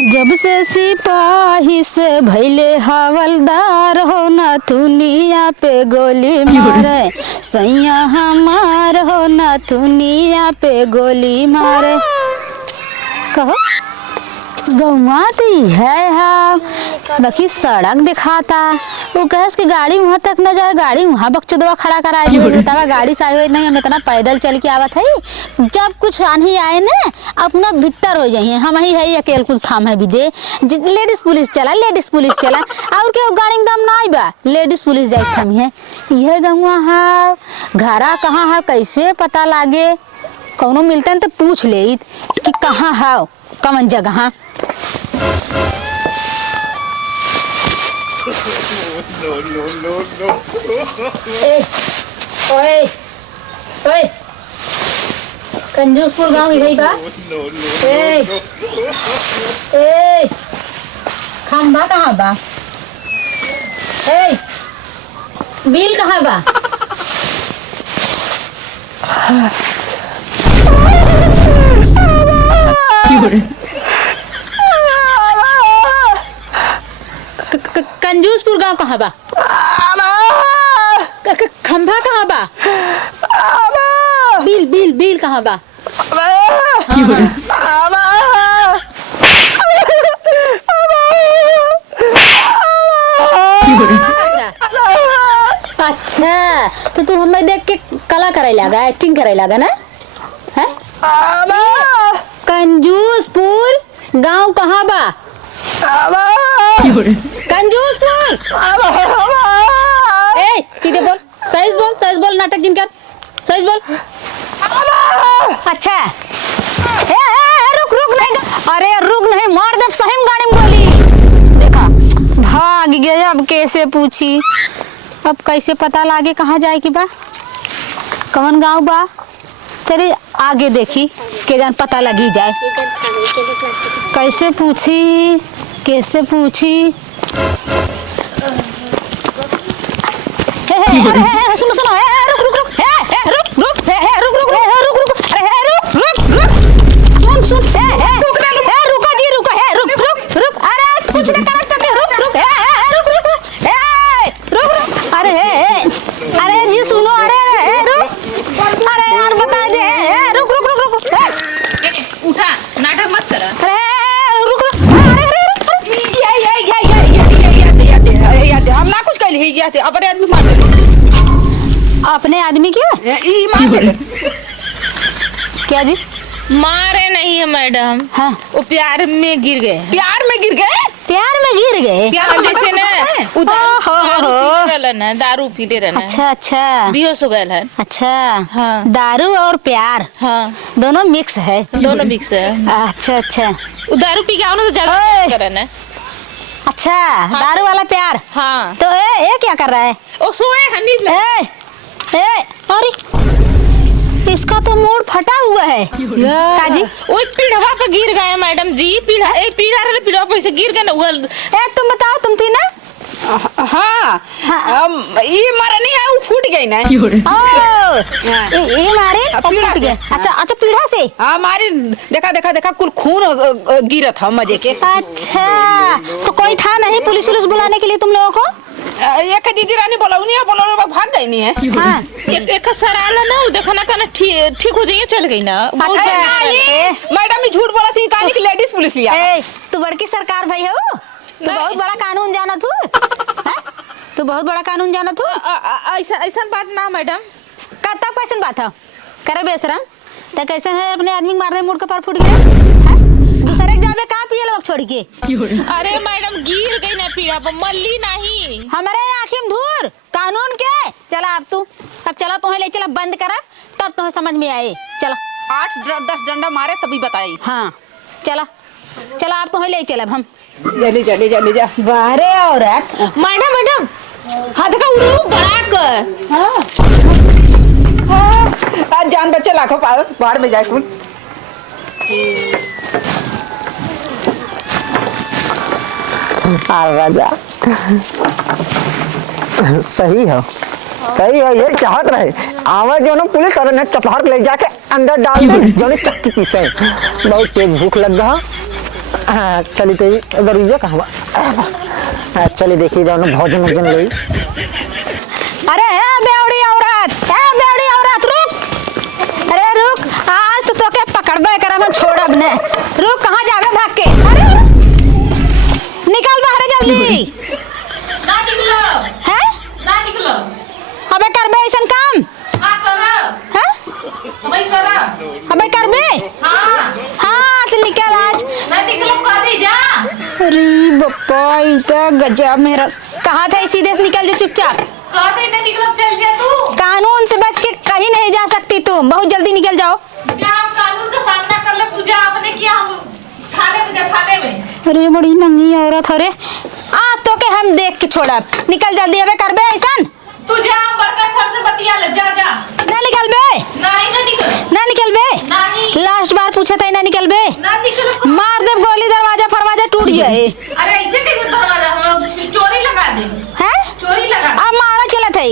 जब से सिपाही से भैले हवलदार हो ना दुनिया पे गोली मारे सैया हमार हो ना दुनिया पे गोली मारे। कहो गौवा तो है बाकी सड़क दिखाता वो गैस की गाड़ी वहाँ तक न जाए, गाड़ी वहाँ बकचोदवा खड़ा करा बतावा गाड़ी से आई नहीं, हम इतना पैदल चल के आवत है। जब कुछ आनी आए ना अपना भीतर हो जाइए, हम ही है अकेले कुल थाम है भी दे लेडीज पुलिस चला और क्या गाड़ी में दम ना बा लेडीज पुलिस जाए थमी है। यह गौवा है घरा कहाँ है कैसे पता लागे, कौनो मिलता है तो पूछ ले कि कहाँ है कमन जगह। ओए ओए कंजूसपुर गांव इधर बा। ए खंबा कहाँ बा? ए बिल कहाँ बा? कंजूसपुर गांव कहाँ बा? खंभा कहाँ बा? बिल बिल बिल कहाँ बा? अच्छा तो तू हमें देख के कला करे लगा, एक्टिंग करे लगा ना है? कंजूसपुर गांव कहाँ बा? कंजूसपुर। ए सीधे बोल, सही बोल नाटक गिन कर, सही बोल। अच्छा रुक नहीं, अरे रुक नहीं मार दे सही में गाड़ी में गोली। देखा भाग गए, अब कैसे पूछी, अब कैसे पता लागे कहाँ जाए की बा, कौन गांव बा? तेरे आगे देखी के जान पता लगी जाए। कैसे पूछी कैसे पूछी? सुनो सुनो रुक रुक रुक रुक रुक रुक रुक सुन सुन रुको जी रुको रुक रुक रुक अरे कुछ ना करना चाहते रुक रुक रुक रुक अरे जी सुनो अरे रुक अरे यार बता दे रुक रुक रुक रुक उठा नाटक मत कर। हम ना कुछ कहली ही जाते अपने आदमी मार दे। अपने आदमी क्यों ई मार दे क्या जी? मारे नहीं है मैडम। हाँ वो प्यार में गिर गए। प्यार में गिर गए? प्यार में गिर गए? प्यार जैसे ना उधर ना दारू पीते रहना। अच्छा अच्छा बेहोश हो गए है। अच्छा हाँ। दारू और प्यार हाँ दोनों मिक्स है। दोनों मिक्स है। अच्छा अच्छा वो दारू पी के आओ ना तो ज्यादा करना। अच्छा हाँ। दारू वाला प्यार। हाँ तो ये क्या कर रहा है? ओ सोए हनी अरे इसका तो मूड फटा हुआ है काजी। वो पीढ़ा पे गिर गए मैडम जी। पीढ़ा पे से गिर गए ना। तुम बताओ तुम थी ना? हाँ ये मारा नहीं है, वो फूट गई ना। ये मारे फूट गए। अच्छा अच्छा पीढ़ा से? हाँ मारे देखा कुल खून गिरा था मजे के। अच्छा तो कोई था नहीं पुलिस बुलाने के लिए तुम लोगों को? एक दीदी रानी बोला भाग गई नहीं है। हाँ। एक सराला ना देखा ना कहना ठीक हो जाइए चल गई ना। अच्छा मैडम ही झूठ बोला थी कहानी की लेडीज पुलिस लिया। तू बड़की सरकार भाई हो, तू बहुत बड़ा कानून जाना तू। तू बहुत बड़ा कानून जाना तू। ऐसा बात ना मैडम। कब कैसन बात है करे बेशरम तो कैसे है अपने आदमी मार दे मुड़ के पर फूट गया दूसरे जाबे कहाँ पिए लोग छोड़ के। अरे मैडम गिर गई ना पीड़ा पर मल्ली नहीं हमारे आँखिं में धूर कानून के। चला अब चला तुम्हें ले चला बंद करा तब तुम्हें समझ में आए। चला 8-10 डंडा मारे तभी बताई। हाँ चला आप तुम्हें ले चला हम। जल्दी जा। बारे औरत मैडम हाथ का उल्लू बड़ा कर। हाँ जान बच्चे लाखों बाहर में जाए कौन। राजा सही है ये चाहत रहे आवा जो ना पुलिस और ने चपहार ले जाके अंदर डाल दे जो ने चक्की पीसे। बहुत तेज भूख लग गया हाँ चली तो इधर ये कहाँ चली देखी जाओ ना भोजन वोजन ले। अरे बेवड़ी औरत रुक। अरे रुक, आज तो तोके पकड़बे करब छोड़ब ने। रुक, कहाँ जावे भाग के? अरे निकल बाहर जल्दी। ना निकलो। हैं? ना निकलो। अबे करबे ऐसन काम? हाँ करा। हैं? वही करा। अबे करबे? हाँ। हाँ तो निकल आज। ना निकलो कभी जा। अरे बप्पा इतना गजब मेरा। कहाँ था? सीधे से निकल जा चुपचाप। कहते ना निकलो चल जा तू। कानून से बच के कहीं नहीं जा सकती तुम, बहुत जल्दी निकल जाओ। जा हम कानून का सामना कर ले। पूजा आपने किया, हम थाने में जा, थाने में। अरे बड़ी नंगी औरत। अरे आ तो के हम देख के छोड़ब। निकल जल्दी। अबे करबे ऐसन? तू जा, बड़का सर से बतिया ले। जा जा। ना निकल बे। नहीं ना निकल। ना निकल बे। नहीं। लास्ट बार पूछा था ना निकल बे। ना निकलो। मार दे गोली, दरवाजा फरवाजा टूट जाए। अरे ऐसे कैसे दरवाजा हम चोरी लगा दे। हैं? चोरी लगा। अब मारा चलत है।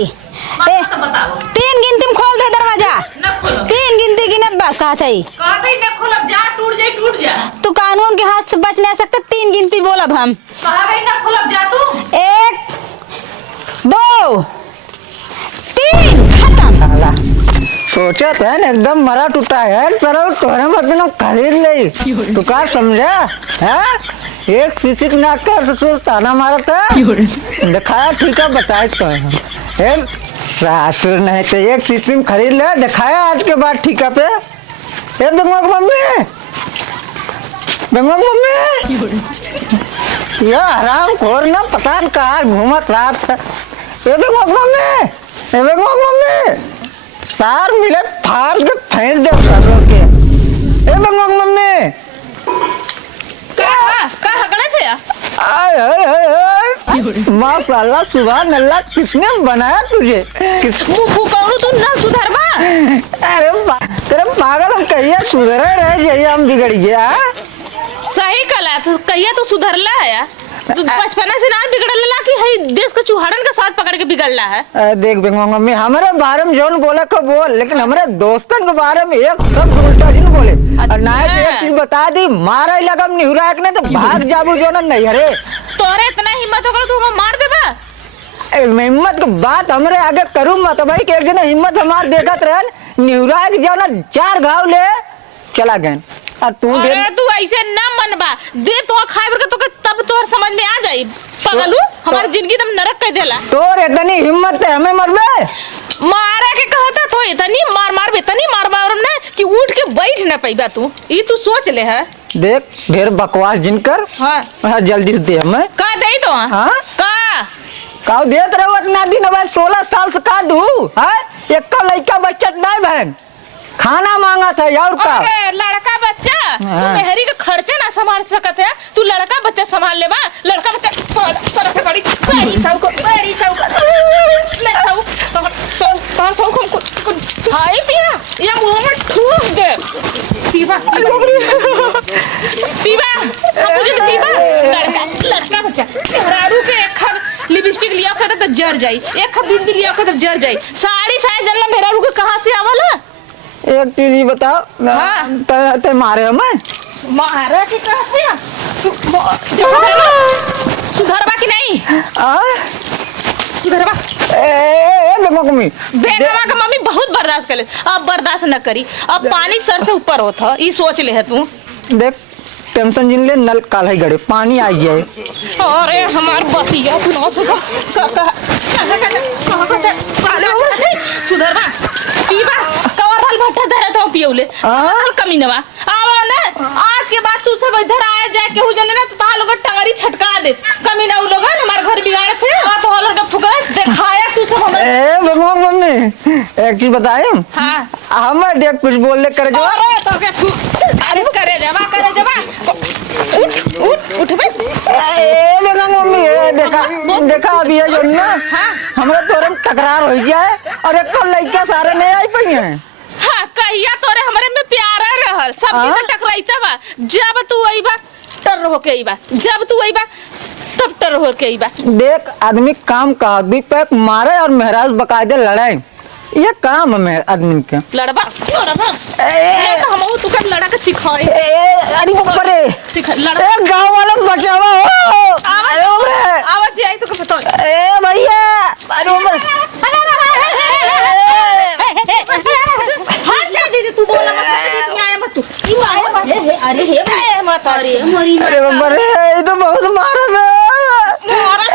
तो बताओ। 3 गिनती में खोल दे दरवाजा। न खोलो। 3 गिनती गिने बस। कहा था कहते न खोलो। जा टूट जाए टूट जा। तू कानून के हाथ से बच नहीं सकते। 3 गिनती बोलब हम। कहते न खोलो। जा तू। 1 2 3 खत्म। सोचा था ना एकदम मरा टूटा है पर तोरे मतलब खरीद ले। तू का समझा है? एक सीसी नाक का ससुर ताना मारा था। दिखाया ठीक है बताए तो सासुर नहीं तो एक सीसी में खरीद ले। दिखाया आज के बाद ठीक है पे। ए बंगवा की मम्मी, बंगवा की मम्मी, ये हराम खोर ना पता नहीं कहाँ घूमत रात है। ए बंगवा की मम्मी, ए बंगवा की मम्मी, सार मिले फाड़ के फेंक दे ससुर के। ए बंगवा की मम्मी, का हगड़े थे? आय हाय हाय हाय माशाल्लाह सुभान अल्लाह, किसने बनाया तुझे? किस मुंह फूकाऊं तू ना सुधरवा। अरे तेरे पागल हम कहिए सुधरे रहे जाइए हम बिगड़ गया। सही कला तू कहिया तू सुधरला है। तू बचपना से ना बिगड़ला कि हई देश का चूहाड़न का साथ पकड़ के बिगड़ला है। देख बेंगवा मम्मी, हमारे बारे में जोन बोला को बोल, लेकिन हमारे दोस्तन के बारे में एक सब उल्टा नहीं बोले। अच्छा। और ना एक चीज बता दी, मारा ही लगम निहुरा ने तो भाग जाबू जो ना नहीं। अरे तोरे इतना हिम्मत होकर तू हमें मार देबा? हिम्मत की बात हमरे आगे करूँ मत भाई कि एक जने हिम्मत हमार देखत रहे निहुरा के जो ना 4 घाव ले चला गए। और तू अरे तू ऐसे ना मनबा दे तो खाए बर के तो तब तोहर समझ में आ जाई। पगलू हमारी जिंदगी तुम नरक कर देला। तोर इतनी हिम्मत है हमें मरबे? मारा के कहता तो इतनी मार इतनी मार ने कि उठ के बैठ ना पाइबा तू। ई तू सोच ले है। देख ढेर बकवास जिनकर। हाँ जल्दी से दे हमें। का दे तो हाँ का काऊ देत रहो इतना दिन अब 16 साल से का दू है। एक का लड़का बच्चा नहीं बहन खाना मांगा था और का। अरे लड़का बच्चा तू मेहरी का खर्चा ना संभाल सकत है। तू लड़का बच्चा संभाल ले बा। लड़का बच्चा सरक बड़ी बड़ी सब को ले सब को हाय पिया या मुंह में ठूस दे। पीवा पीवा हम मुझे पीवा। लड़का बच्चा रारू के एक खब लिपस्टिक लिया कर तो जर जाई, एक खब बिंदी लिया कर तो जर जाई। साड़ी साया जल्ला मेरा रू के कहां से आवला? एक चीज ही बताओ। हाँ? ते मारे हमें मारा के कहां से? सुधरवा कि नहीं? सुधरवा। मम्मी बेनवा का मम्मी बहुत बर्दाश्त कर ले। अब बर्दाश्त न करी। अब पानी सर से ऊपर होता ई सोच ले है तू। देख टेंशन जिन ले नल काल है गड़े पानी आ गया है। अरे हमार बतिया तू ना सुधरवा पीवा कवर हल भट्टा धरे तो पियोले कमीनवा आवा ना। आज के बाद तू सब इधर आया जाए के हो जने ना तो ता लोग टंगरी छटका दे। कमीना उ लोग हमारे घर बिगाड़े थे आ तो हलर का फुकरा दिखाया तू सब हमें। ए भगवान मम्मी एक चीज बताए। हां हम देख कुछ बोलने करे जो। अरे तो के अरे करे जवा उठ बे। ए भगवान मम्मी देखा अभी है जो ना। हां हमरा तोरे में टकरार हो गया है और एक तो लड़का सारे नहीं आई पई है। हां कहिया तोरे हमरे में प्यारा रहल सब दिन टकराइता बा। जब तू आईबा टर हो के आईबा, जब तू आईबा तब टर हो के आईबा। देख आदमी काम का भी पैक मारे और महराज बकायदे लड़ाई ये काम है आदमी का। लड़बा तोरा भाग ये तो हम तू कर लड़ा के सिखाए अरे बाप रे सिखा लड़ा ए गांव वाला बचावा हो अरे आवाज आई तो के पता ए भैया अरे बाप रे हट जा दीदी तू बोला मत आया मत तू आया मत अरे हे मत अरे मोरी अरे बाप रे ये तो बहुत मारा मारा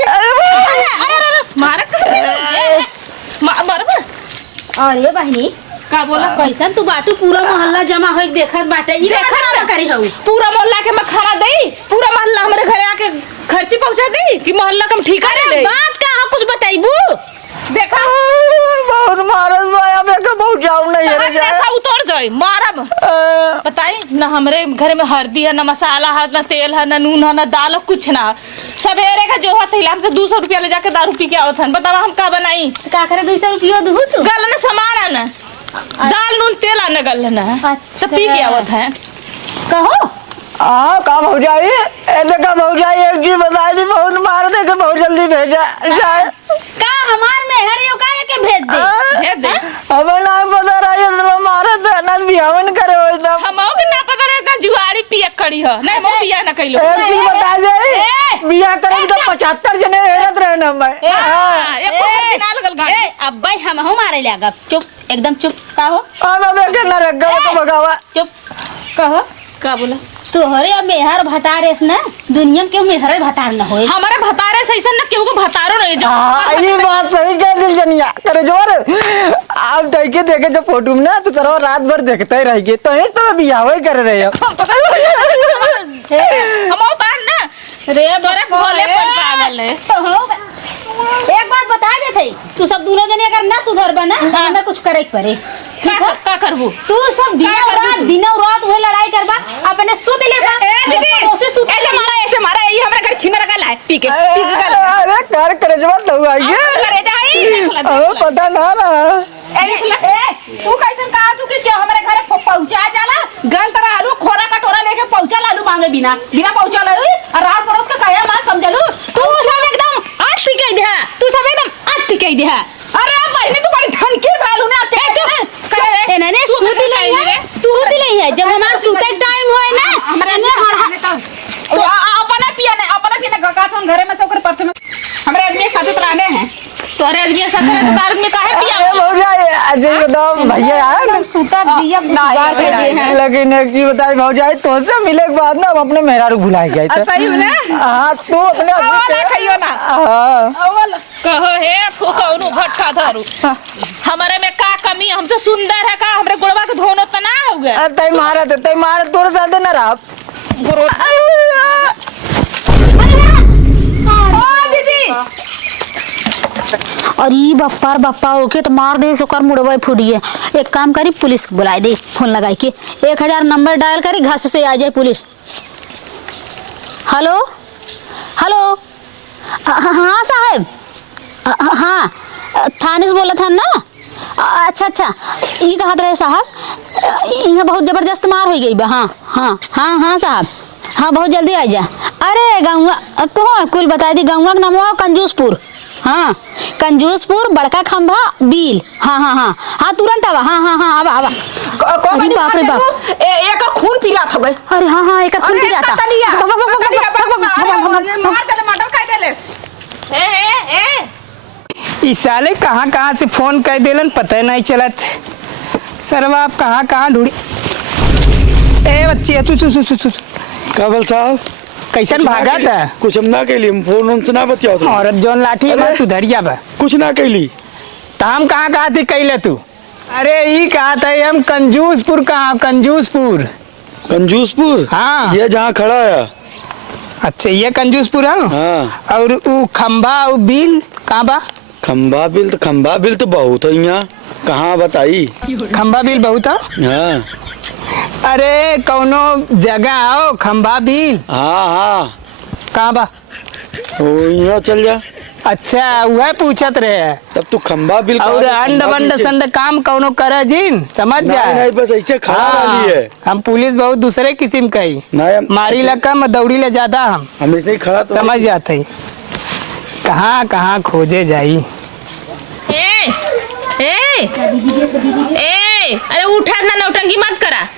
अरे बहनी का बोला कैसन तू बाटू पूरा मोहल्ला जमा होई देखत बाटे ई देखत ना करी हऊ पूरा मोहल्ला के मैं खाना दई पूरा मोहल्ला हमारे घरे आके खर्ची पहुंचा दी कि मोहल्ला कम ठीक है ले बात का कुछ बताइबू देखा बहुत मारस भाई अब के पहुंचाऊ नहीं है रे ऐसा उतर जाए मारब बताई ना हमारे घर में हल्दी है ना मसाला है ना तेल है ना नून है ना दाल है कुछ ना सवेरे का जो है हम से 200 रुपया ले जाके दारू पी के आवत हन बतावा हम का बनाई का करे 200 रुपया दू तू गल ना सामान आना दाल नून तेल आना गल ना अच्छा। सब पी के आवत है कहो का भौजाई ऐसे का भौजाई एक चीज बता दी बहुत मार दे के बहुत जल्दी भेजा का हमार में हरियो का के भेज दे भेज दे अब ना पता रही तो मारे थे ना बियावन करे हो एकदम हम के ना पता रहता जुआरी पिया खड़ी है नहीं मो पिया ना कइलो एक चीज बता दे बिया करे तो 75 जने हेरत रहे ना मैं ये कोई ना लगल गाड़ी ए अब भाई हम मारे लेगा चुप एकदम चुप का हो अब मैं के ना रख गवा तो भगावा चुप कहो का बोला तोहरे अब मेहर भतारेस ना दुनिया में क्यों मेहर भतार न होए हमारे भतारे से ऐसा ना केहू को भतारो नहीं जो ये बात सही कह दिल जनिया करे जोर आप देखे देखे जो फोटो में ना तो तरह रात भर देखते ही रहेगी तो ही तो बियाह कर रहे हो हम उतार ना रे तोरे भोले पर पागल है तो हो एक बात बता दे थे तू सब दोनों जने अगर ना सुधर बना तो हमें कुछ करे पड़े का करबू तू सब दिन और रात हुए लड़ाई करबा अपने सुत ले बा दीदी ऐसे मारा ये हमरा घर छीना रखा है पी के गल अरे कर करे जो तो आइए करे जाई ओ पता ना ना तू कैसन कहा तू कि हमारे घर पहुंचा जाला गल तरह आलू खोरा कटोरा लेके पहुंचा आलू मांगे बिना पहुंचा लाई और रात पड़ोस का काया मां समझलू तू सब एकदम आज टिकै दे तू सब एकदम आज टिकै दे अरे बहनी तू बड़ी धनकी भालू ने आते ए नने सूत ले तू दिले है जब हमार सूते टाइम होए ना अपना पिया गाथन घरे में से ओकर परसों हमरे आदमी साथे प्राणे हैं तोरे आदमी साथे रहते तार आदमी काहे पिया अरे भौजाई आज बताओ भैया यार सूता दिया गुजार के दे हैं लेकिन एक चीज बताई भौजाई तो से मिले के बाद ना हम अपने मेहरारू भुला गए थे सही में हां तू अपने वाला खइयो ना हां कहो हे फुकौनु भट्टा धरू हमारे में का कमी हमसे सुंदर है का हमरे गोड़वा के धोनो त ना हो गया तई मारे तोरे साथ ना रहा ओ दीदी अरे बाप्पा ओके तो मार दे सोकर मुड़वा फूटिए एक काम करी पुलिस बुला दे फोन लगाई के 1000 नंबर डायल करी घास से आ जाए पुलिस हेलो हेलो हाँ साहब हाँ थाने से बोला था ना अच्छा ये कहा रहे साहब यहाँ बहुत जबरदस्त मार हो गई बा हाँ साहब हाँ बहुत जल्दी आ जा अरे गाँव तो कुल बता दी गाँव का नाम हुआ कंजूसपुर हाँ कंजूसपुर बड़का खंभा बिल हाँ तुरंत आवा हाँ आवा बाप रे बाप एक खून पीला था भाई अरे हाँ एक खून पी जाता इस साले कहाँ से फोन कर देलन पता नहीं चलत सरवा आप कहाँ ढूंढी ए बच्चे काबल साहब कैसन भागा था कुछ हम ना कैली हम फोन सुना बतिया तो औरत जौन लाठी बा सुधरिया बा कुछ ना कैली तो हम कहाँ थे कैले तू अरे ये कहा था हम कंजूसपुर कंजूसपुर कंजूसपुर हाँ ये जहाँ खड़ा है अच्छा ये कंजूसपुर है हाँ और वो खंबा वो बिल कहाँ बा खंबा बिल तो बहुत है यहाँ कहाँ बताई खंबा बिल बहुत है हाँ अरे कौनो जगह आओ खंबा बिल हाँ कहाँ बा वो यहाँ चल जा अच्छा वह पूछत रहे तब तू खंबा बिल और अंड बंड संड काम कौनो करे जिन समझ जा नहीं बस ऐसे खड़ा रही है हम पुलिस बहुत दूसरे किस्म का ही नहीं मारी लगा मैं दौड़ी ले जाता हम ऐसे ही खड़ा तो समझ जाते कहाँ खोजे जाई ए अरे उठा ना, नौटंकी मत करा।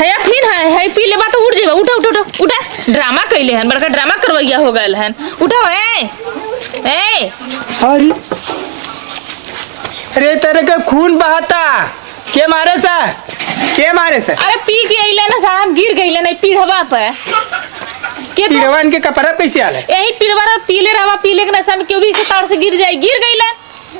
है फिर है पी लेबा तो उठ जेबा। उठा उठा उठा उठा। ड्रामा कैले हन, बड़का ड्रामा करवैया हो गए हन। उठा ए अरे तेरे के खून बहाता के मारे से? के मारे से? अरे पी के अइले ना साहब, गिर गइले नहीं पीढ़वा पे के तो पीड़वन के कपड़ा कैसे आले? यही पीड़वा पीले रवा, पीले के नशा में क्यों भी से तार से गिर जाए, गिर गइले।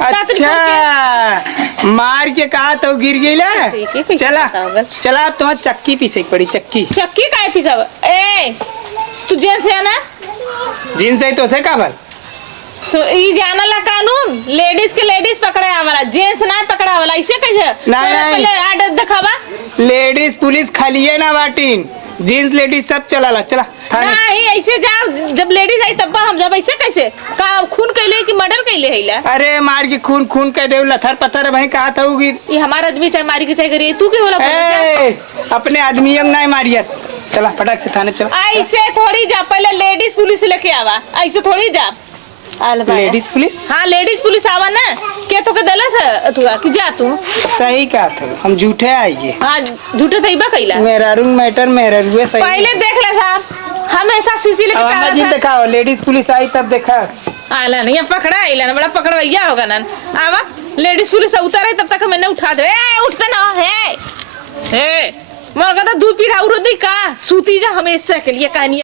अच्छा मार के कहा तो गिर गई ले। चला चला अब तुम्हारा चक्की पीसे पड़ी। चक्की काहे पिसाब? ए तू जेंस है ना? जींस है तो से का भल? ई जाना ला कानून, लेडीज के लेडीज पकड़े आवाला, जेंट्स ना पकड़ा वाला। ऐसे कैसे? नहीं। पहले आर्डर दिखावा। लेडीज पुलिस खाली है ना बाटीन, जींस लेडीज सब चला ला। चला नहीं ऐसे जाओ, जब लेडीज आई तब हम जब। ऐसे कैसे? का खून कैले कि मर्डर कैले हैला? अरे मार के खून खून कह दे, लथर पत्थर भाई कहा था होगी। ये हमारा आदमी चाहे मारी के चाहे करिए, तू के बोला? अपने आदमी हम नहीं मारियत। चला फटाक से थाने चला। ऐसे थोड़ी जा, पहले लेडीज पुलिस लेके आवा। ऐसे थोड़ी जा। Ladies police? हाँ लेडीज पुलिस आवा ना। के तो के दलस तू कि जा तू। सही कहा था, हम झूठे आइए। हाँ झूठे थईबा कैला। मेरा रूम मैटर मेरा रुए सही। पहले देख ले साहब, हमेशा सीसी लेके अब जी दिखाओ, लेडीज पुलिस आई तब देखा। आला नहीं पकड़ा आइला ना, बड़ा पकड़वैया होगा ना। आवा लेडीज पुलिस उतर आई तब तक मैंने उठा दे। उठते ना है मर का तो दू पीढ़ा उरो दी का सूती जा हमेशा के लिए कहानी।